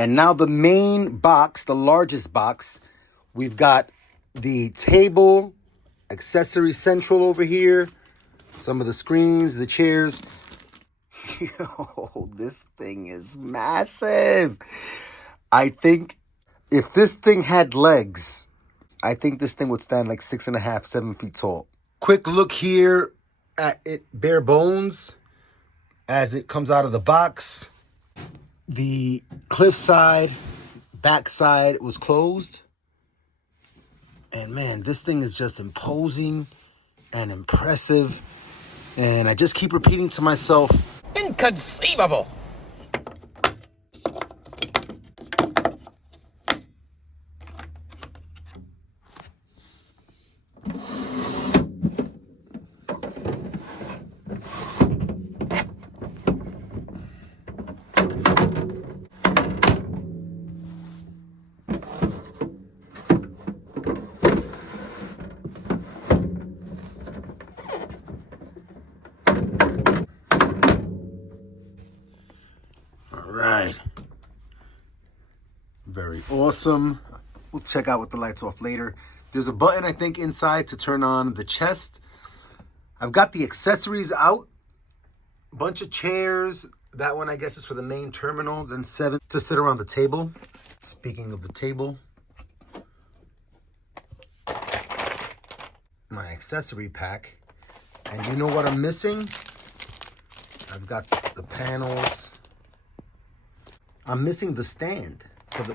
And now the main box, the largest box, we've got the table, accessory central over here, some of the screens, the chairs. Yo, this thing is massive. I think if this thing had legs, I think this thing would stand like 6.5, 7 feet tall. Quick look here at it bare bones as it comes out of the box. The cliff side, back side was closed. And man, this thing is just imposing and impressive. And I just keep repeating to myself, inconceivable. Right. Very awesome. We'll check out with the lights off later. There's a button, I think, inside to turn on the chest. I've got the accessories out. Bunch of chairs. That one, I guess, is for the main terminal. Then 7 to sit around the table. Speaking of the table, my accessory pack. And you know what I'm missing? I've got the panels. I'm missing the stand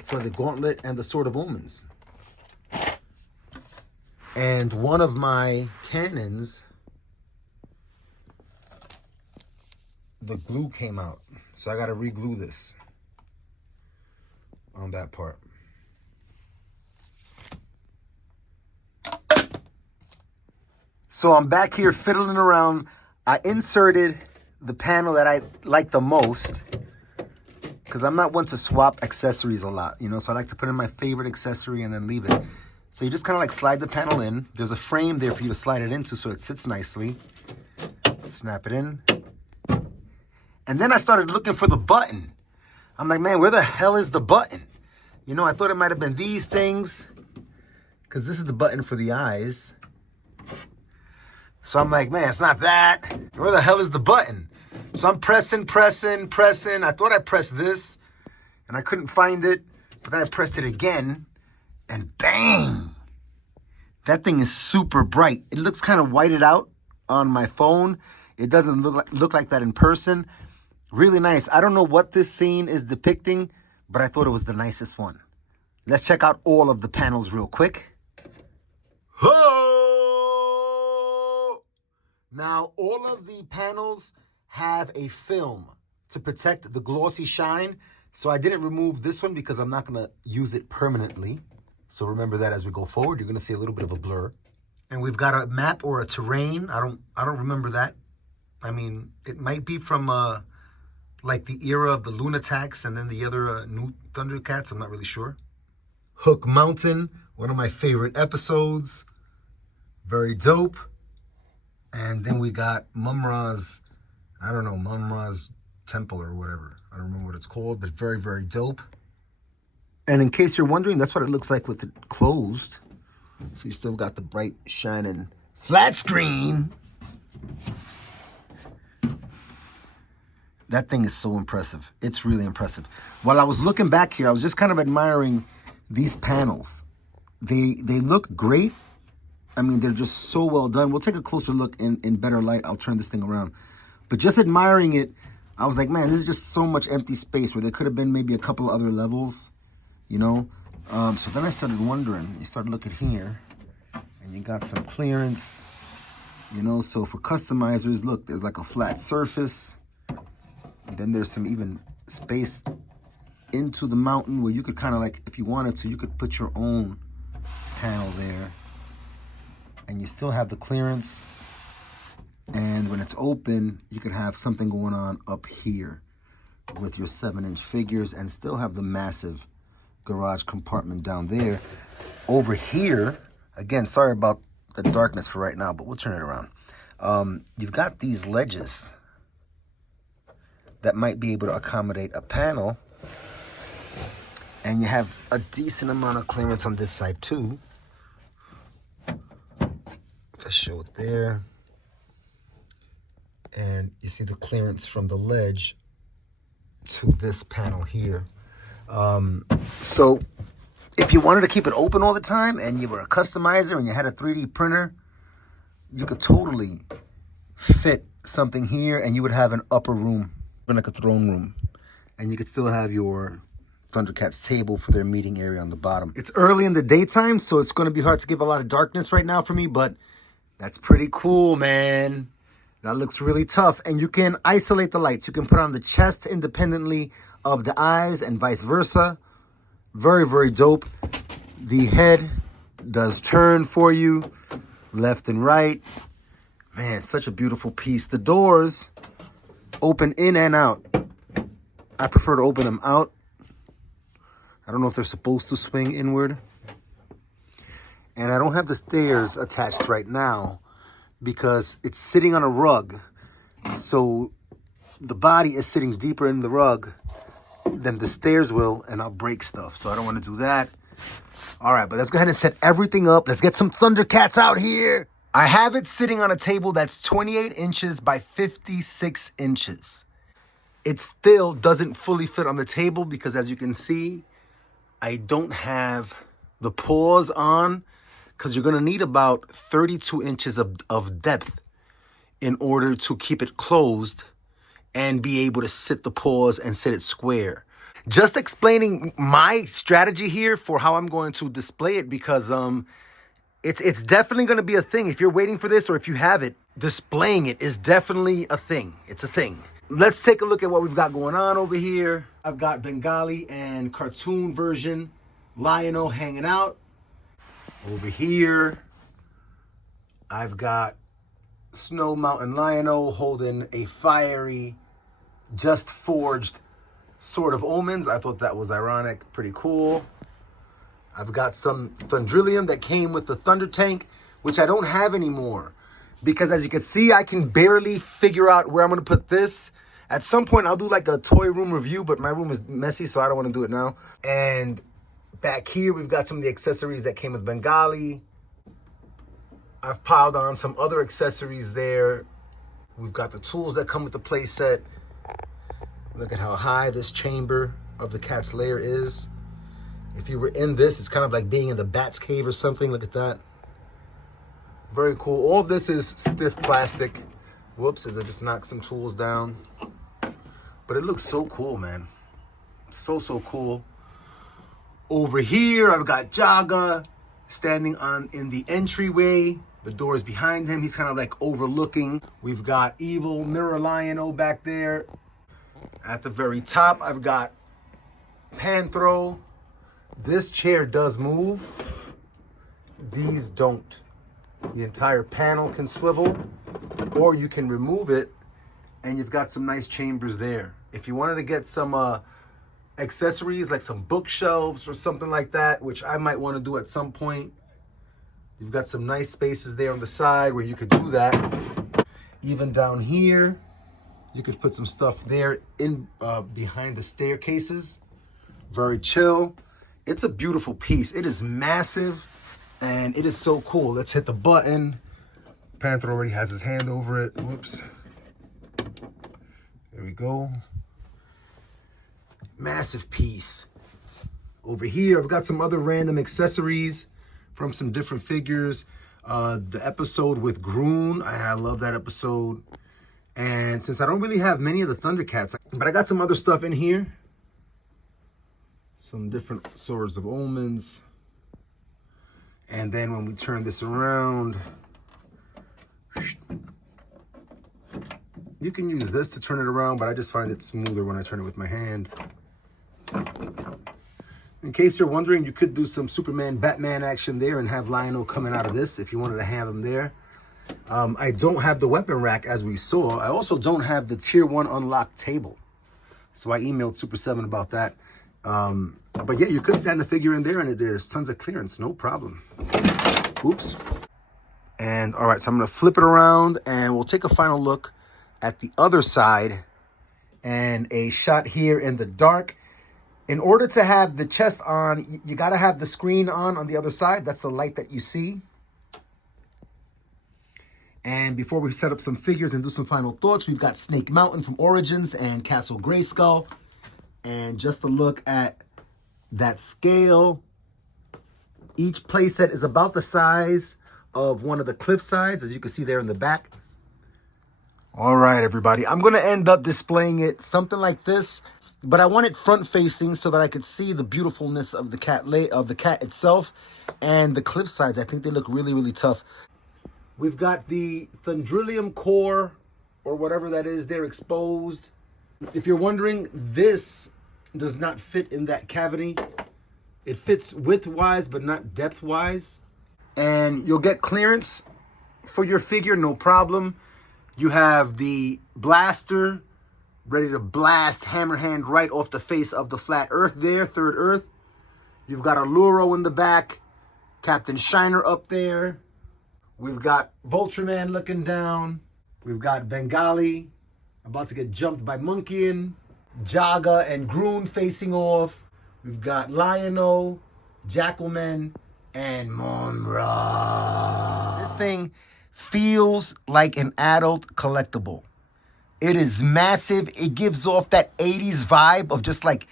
for the gauntlet and the Sword of Omens. And one of my cannons, the glue came out. So I got to re-glue this on that part. So I'm back here fiddling around. I inserted the panel that I like the most, because I'm not one to swap accessories a lot, you know, so I like to put in my favorite accessory and then leave it. So you just kind of like slide the panel in. There's a frame there for you to slide it into so it sits nicely. Snap it in. And then I started looking for the button. I'm like, man, where the hell is the button? You know, I thought it might have been these things, because this is the button for the eyes. So I'm like, man, it's not that. Where the hell is the button? So I'm pressing. I thought I pressed this, and I couldn't find it. But then I pressed it again, and bang! That thing is super bright. It looks kind of whited out on my phone. It doesn't look like that in person. Really nice. I don't know what this scene is depicting, but I thought it was the nicest one. Let's check out all of the panels real quick. Now, all of the panels have a film to protect the glossy shine. So I didn't remove this one because I'm not going to use it permanently. So remember that as we go forward, you're going to see a little bit of a blur. And we've got a map or a terrain. I don't remember that. I mean, it might be from like the era of the Lunatics and then the other new Thundercats. I'm not really sure. Hook Mountain, one of my favorite episodes. Very dope. And then we got Mum-Ra's, I don't know, Mum-Ra's temple or whatever. I don't remember what it's called, but very, very dope. And in case you're wondering, that's what it looks like with it closed. So you still got the bright, shining flat screen. That thing is so impressive. It's really impressive. While I was looking back here, I was just kind of admiring these panels. They look great. I mean, they're just so well done. We'll take a closer look in better light. I'll turn this thing around. But just admiring it, I was like, man, this is just so much empty space where there could have been maybe a couple other levels, you know? So then I started wondering. You started looking here, and you got some clearance, you know? So for customizers, look, there's like a flat surface. And then there's some even space into the mountain where you could kind of like, if you wanted to, you could put your own panel there. And you still have the clearance. And when it's open, you could have something going on up here with your 7-inch figures and still have the massive garage compartment down there. Over here, again, sorry about the darkness for right now, but we'll turn it around. You've got these ledges that might be able to accommodate a panel. And you have a decent amount of clearance on this side too. Just show it there. And you see the clearance from the ledge to this panel here. So if you wanted to keep it open all the time and you were a customizer and you had a 3D printer, you could totally fit something here and you would have an upper room, like a throne room. And you could still have your Thundercats table for their meeting area on the bottom. It's early in the daytime, so it's going to be hard to give a lot of darkness right now for me, but that's pretty cool, man. That looks really tough. And you can isolate the lights. You can put on the chest independently of the eyes and vice versa. Very, very dope. The head does turn for you left and right. Man, such a beautiful piece. The doors open in and out. I prefer to open them out. I don't know if they're supposed to swing inward. And I don't have the stairs attached right now because it's sitting on a rug. So the body is sitting deeper in the rug than the stairs will, and I'll break stuff. So I don't want to do that. All right, but let's go ahead and set everything up. Let's get some Thundercats out here. I have it sitting on a table that's 28 inches by 56 inches. It still doesn't fully fit on the table because, as you can see, I don't have the paws on, because you're going to need about 32 inches of depth in order to keep it closed and be able to sit the paws and sit it square. Just explaining my strategy here for how I'm going to display it, because it's definitely going to be a thing. If you're waiting for this or if you have it, displaying it is definitely a thing. It's a thing. Let's take a look at what we've got going on over here. I've got Bengali and cartoon version Lion-O hanging out. Over here, I've got Snow Mountain Lion-O holding a fiery, just forged Sword of Omens. I thought that was ironic, pretty cool. I've got some Thundrillium that came with the Thunder Tank, which I don't have anymore. Because as you can see, I can barely figure out where I'm going to put this. At some point, I'll do like a toy room review, but my room is messy, so I don't want to do it now. And back here, we've got some of the accessories that came with Bengali. I've piled on some other accessories there. We've got the tools that come with the playset. Look at how high this chamber of the cat's lair is. If you were in this, it's kind of like being in the bat's cave or something. Look at that. Very cool. All of this is stiff plastic. Whoops, as I just knocked some tools down. But it looks so cool, man. So cool. Over here, I've got Jaga standing in the entryway. The door is behind him. He's kind of like overlooking. We've got Evil Mirror Lion-O back there. At the very top, I've got Panthro. This chair does move. These don't. The entire panel can swivel, or you can remove it, and you've got some nice chambers there. If you wanted to get some accessories, like some bookshelves or something like that, which I might want to do at some point, you've got some nice spaces there on the side where you could do that. Even down here, you could put some stuff there in behind the staircases. Very chill. It's a beautiful piece. It is massive. And it is so cool. Let's hit the button. Panther already has his hand over it. Whoops. There we go. Massive piece. Over here, I've got some other random accessories from some different figures. The episode with Groon. I love that episode. And since I don't really have many of the Thundercats, but I got some other stuff in here. Some different Swords of Omens. And then when we turn this around, you can use this to turn it around, but I just find it smoother when I turn it with my hand. In case you're wondering, you could do some Superman, Batman action there and have Lion-O coming out of this if you wanted to have him there. I don't have the weapon rack as we saw. I also don't have the tier 1 unlocked table. So I emailed Super7 about that. But yeah, you could stand the figure in there and there's tons of clearance, no problem. Oops. And all right, so I'm gonna flip it around and we'll take a final look at the other side and a shot here in the dark. In order to have the chest on, you got to have the screen on the other side. That's the light that you see. And before we set up some figures and do some final thoughts, we've got Snake Mountain from Origins and Castle Grayskull. And just to look at that scale, each playset is about the size of one of the cliff sides, as you can see there in the back. All right, everybody. I'm going to end up displaying it something like this, but I want it front facing so that I could see the beautifulness of the cat itself and the cliff sides. I think they look really, really tough. We've got the Thundrilium core or whatever that is there exposed. If you're wondering, this does not fit in that cavity. It fits width-wise, but not depth-wise. And you'll get clearance for your figure, no problem. You have the blaster ready to blast Hammerhand right off the face of the flat Earth there, Third Earth. You've got Alluro in the back, Captain Shiner up there. We've got Vultraman looking down. We've got Bengali about to get jumped by Monkeyin. Jaga and Groon facing off. We've got Lion-O, Jackalman, and Monra. This thing feels like an adult collectible. It is massive. It gives off that 80s vibe of just like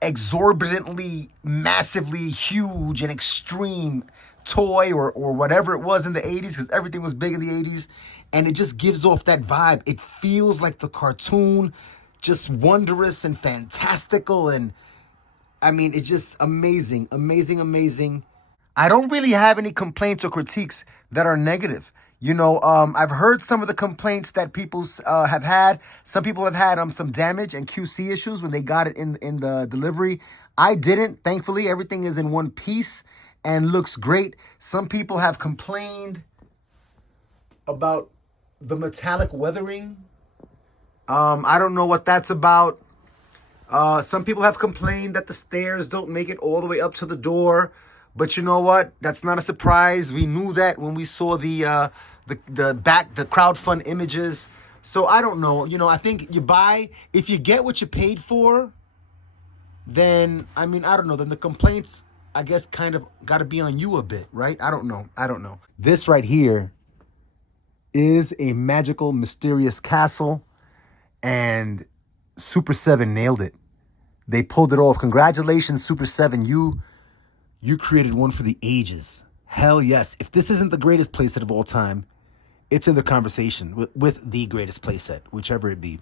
exorbitantly, massively huge and extreme toy or whatever it was in the 80s, because everything was big in the 80s. And it just gives off that vibe. It feels like the cartoon, just wondrous and fantastical. And I mean, it's just amazing, amazing, amazing. I don't really have any complaints or critiques that are negative. You know, I've heard some of the complaints that people have had. Some people have had some damage and QC issues when they got it in the delivery. I didn't. Thankfully, everything is in one piece and looks great. Some people have complained about the metallic weathering. I don't know what that's about. Some people have complained that the stairs don't make it all the way up to the door. But you know what? That's not a surprise. We knew that when we saw the crowdfund images. So I don't know. You know, I think you buy, if you get what you paid for, then, I mean, I don't know. Then the complaints, I guess, kind of got to be on you a bit, right? I don't know. I don't know. This right here is a magical, mysterious castle, and Super7 nailed it. They pulled it off. Congratulations, Super7. You created one for the ages. Hell yes. If this isn't the greatest playset of all time, it's in the conversation with the greatest playset, whichever it be.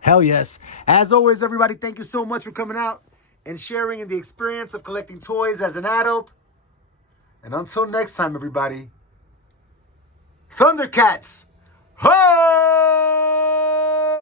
Hell yes. As always, everybody, thank you so much for coming out and sharing in the experience of collecting toys as an adult. And until next time, everybody, Thundercats! Ho!